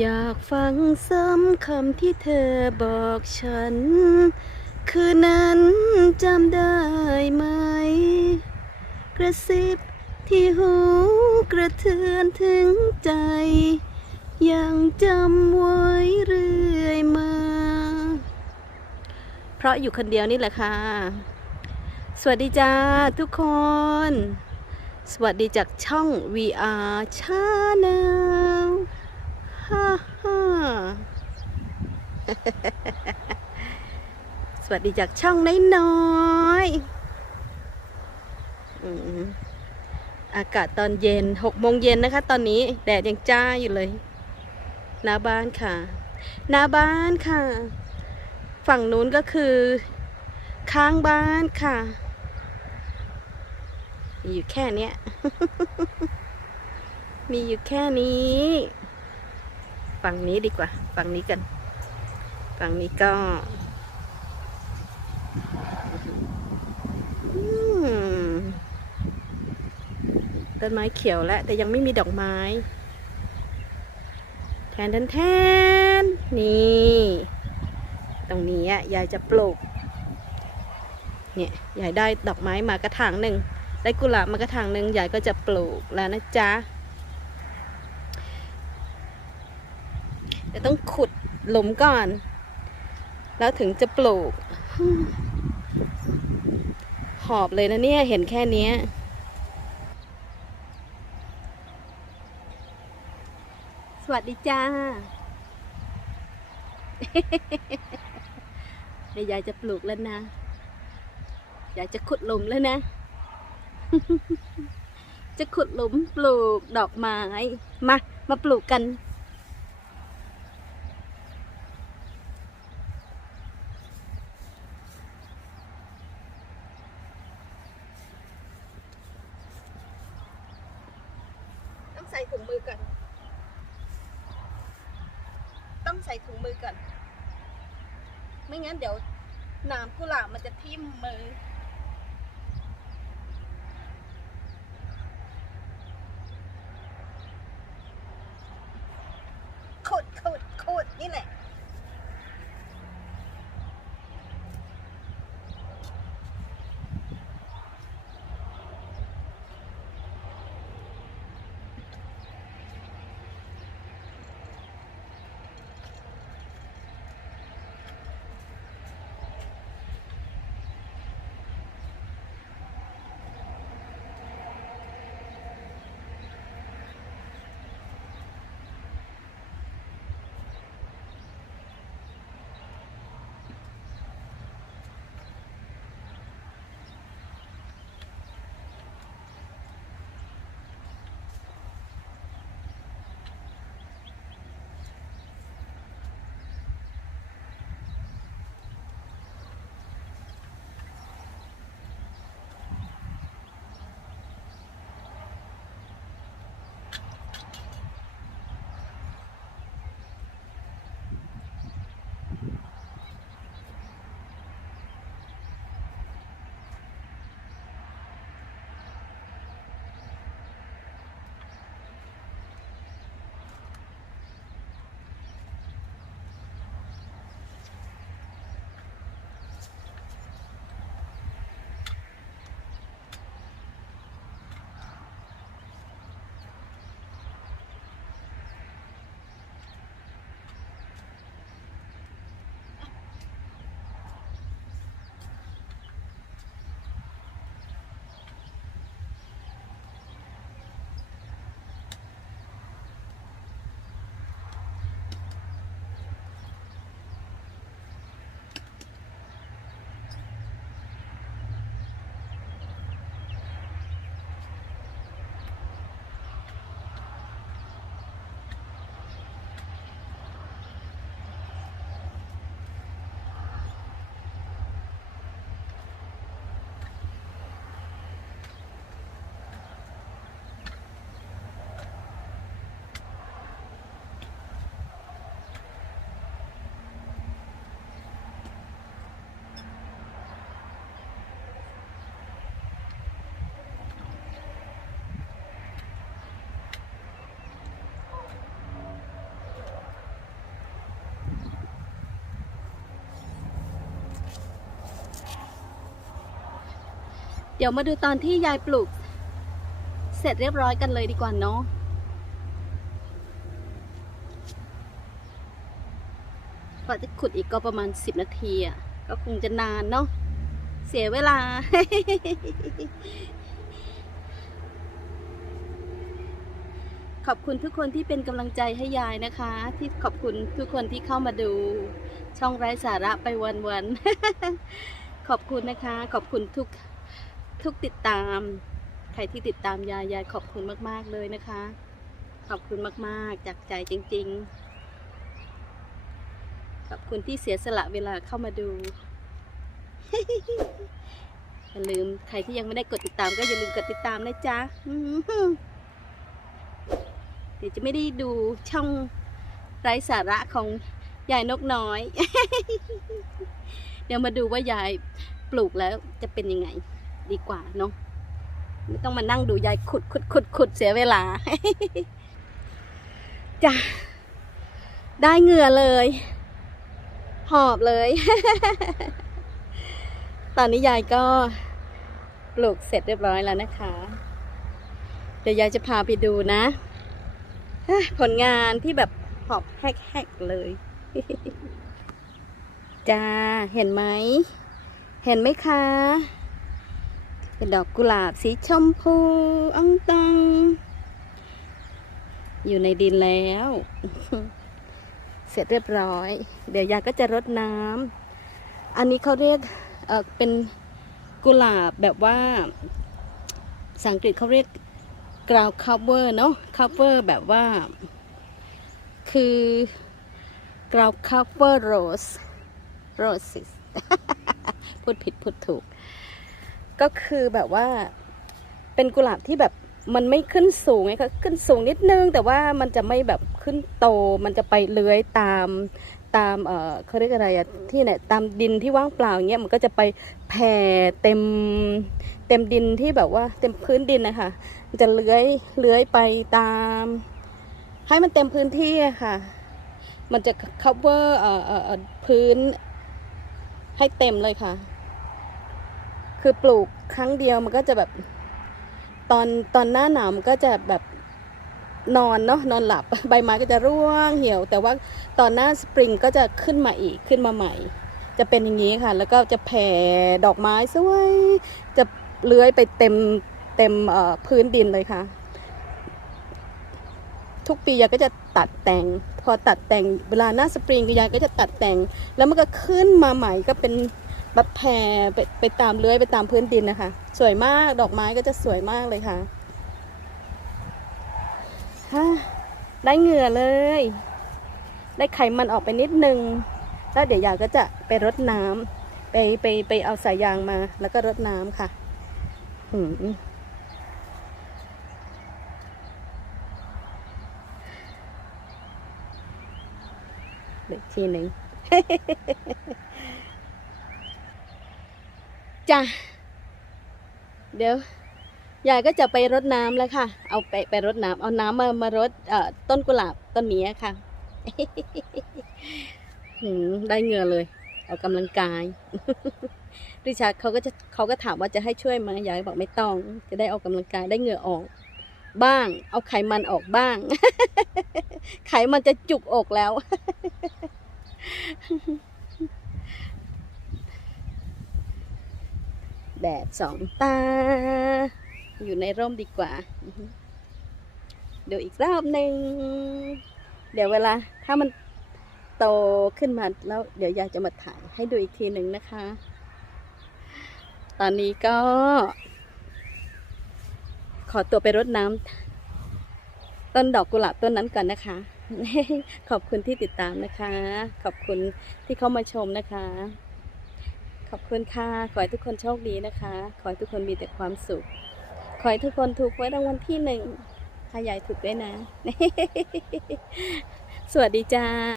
อยากฟังซ้ำคำที่เธอบอกฉัน คืนนั้นจำได้ไหม กระซิบที่หูกระเทือนถึงใจ ยังจำไว้เรื่อยมา เพราะอยู่คนเดียวนี่แหละค่ะ สวัสดีจ้าทุกคน สวัสดีจากช่อง VR Channel ฮ่าฮ่าสวัสดีจากช่องน้อยๆอืมอากาศตอนเย็นหกโมงเย็นนะคะ ตอนนี้แดดยังจ้าอยู่เลย หน้าบ้านค่ะ หน้าบ้านค่ะ ฝั่งนู้นก็คือ ข้างบ้านค่ะ มีอยู่แค่เนี้ย มีอยู่แค่นี้ ฝั่งนี้ดีกว่า ฝั่งนี้กัน ฝั่งนี้ก็ต้นไม้เขียวแล้วแต่ยังไม่มีดอกไม้ แทนแทนแทนนี่ ตรงนี้อะยายจะปลูกเนี่ยยายได้ดอกไม้มากระถางหนึ่งได้กุหลาบมากระถางหนึ่งยายก็จะปลูกแล้วนะจ๊ะ จะต้องขุดหลุมก่อน แล้วถึงจะปลูก หอบเลยนะเนี่ย เห็นแค่นี้สวัสดีจ้าเดี๋ยวยายจะปลูกแล้วนะ ยายจะขุดหลุมแล้วนะ จะขุดหลุมปลูกดอกไม้ มา มาปลูกกัน ต้องใส่ถุงมือก่อน ต้องใส่ถุงมือก่อน ไม่งั้นเดี๋ยวน้ำกุหลาบมันจะทิ่มมือ ขุดขุดขุดนี่แหละ เดี๋ยวมาดูตอนที่ยายปลูก เสร็จเรียบร้อยกันเลยดีกว่าเนาะกว่าจะขุดอีกก็ประมาณสิบนาทีอะ ก็คงจะนานเนาะ เสียเวลา ขอบคุณทุกคนที่เป็นกำลังใจให้ยายนะคะ ที่ขอบคุณทุกคนที่เข้ามาดู ช่องไร้สาระไปวันๆ ขอบคุณนะคะ ขอบคุณทุก ทุกติดตาม ใครที่ติดตามยายยายขอบคุณมาก ๆ เลยนะคะ ขอบคุณมาก ๆ จากใจจริง ๆ ขอบคุณที่เสียสละเวลาเข้ามาดูอย่าลืมใครที่ยังไม่ได้กดติดตามก็อย่าลืมกดติดตามนะจ๊ะเดี๋ยวจะไม่ได้ดูช่องไร้สาระของยายนกน้อย เดี๋ยวมาดูว่ายายปลูกแล้วจะเป็นยังไง ดีกว่าเนาะไม่ต้องมานั่งดูยายขุดขุดขุดขุดเสียเวลาจ้ะได้เหงื่อเลย หอบเลย ตอนนี้ยายก็ปลูกเสร็จเรียบร้อยแล้วนะคะ เดี๋ยวยายจะพาไปดูนะเฮ้ยผลงานที่แบบหอบแฮกๆเลยจ้าเห็นไหม เห็นไหมคะ เป็นดอกกุหลาบสีชมพูอ่องตอง อยู่ในดินแล้ว เสร็จเรียบร้อย เดี๋ยวยาก็จะรดน้ำอันนี้เขาเรียกเเป็นกุหลาบแบบว่าภาษาอังกฤษเขาเรียก ground cover เนอะ cover แบบว่า คือ ground cover rose roses พูดผิดพูดถูก ก็คือแบบว่าเป็นกุหลาบที่แบบมันไม่ขึ้นสูงไงคะขึ้นสูงนิดนึง แต่ว่ามันจะไม่แบบขึ้นโต มันจะไปเลื้อยตามตามเออเขาเรียกอะไรอะที่ไหนตามดินที่ว่างเปล่าอย่างเงี้ยมันก็จะไปแผ่เต็มเต็มดินที่แบบว่าเต็มพื้นดินนะคะมันจะเลื้อยเลื้อยไปตาม ให้มันเต็มพื้นที่อะค่ะ มันจะ cover เอ่อเอ่อเอ่อพื้นให้เต็มเลยค่ะ คือปลูกครั้งเดียวมันก็จะแบบตอนตอนหน้าหนาวมันก็จะแบบนอนเนาะนอนหลับใบไม้ก็จะร่วงเหี่ยว แต่ว่าตอนหน้าสปริงก็จะขึ้นมาอีกขึ้นมาใหม่ จะเป็นอย่างนี้ค่ะ แล้วก็จะแผ่ดอกไม้สวยจะเลื้อยไปเต็มเต็มพื้นดินเลยค่ะ ทุกปียายก็จะตัดแต่ง พอตัดแต่งเวลาหน้าสปริงยายก็จะตัดแต่ง แล้วมันก็ขึ้นมาใหม่ก็เป็น บบแผ่ไปไปตามเลื้อยไปตามพื้นดินนะคะ สวยมากดอกไม้ก็จะสวยมากเลยค่ะฮะได้เหงื่อเลย ได้ไขมันออกไปนิดนึง แล้วเดี๋ยวยายก็จะไปรดน้ำไปไปไปเอาสายยางมา แล้วก็รดน้ำค่ะหืมเดี๋ยวอีกทีหนึ่ง จ้ะเดี๋ยวยายก็จะไปรดน้ำแล้วค่ะ เอาไปไปรดน้ำเอาน้ำมามารดต้นกุหลาบต้นนี้ค่ะได้เหงื่อเลย ออกกำลังกายริชาเขาก็จะเขาก็ถามว่าจะให้ช่วยไหมยายบอกไม่ต้อง จะได้ออกกำลังกายได้เหงื่อออก บ้าง เอาไขมันออกบ้าง ไขมันจะจุกอกแล้ว แดดสองตา อยู่ในร่มดีกว่าเดี๋ยวอีกรอบหนึ่ง เดี๋ยวเวลาถ้ามันโตขึ้นมาแล้ว เดี๋ยวยายจะมาถ่ายให้ดูอีกทีหนึ่งนะคะ ตอนนี้ก็ ขอตัวไปรดน้ำต้นดอกกุหลาบต้นนั้นก่อนนะคะ ขอบคุณที่ติดตามนะคะ ขอบคุณที่เข้ามาชมนะคะ อบคุณค่ะ ขอให้ทุกคนโชคดีนะคะ ขอให้ทุกคนมีแต่ความสุข ขอให้ทุกคนถูกไว้รางวัลที่หนึ่งถ้ายายถูกด้วยนะ สวัสดีจ้า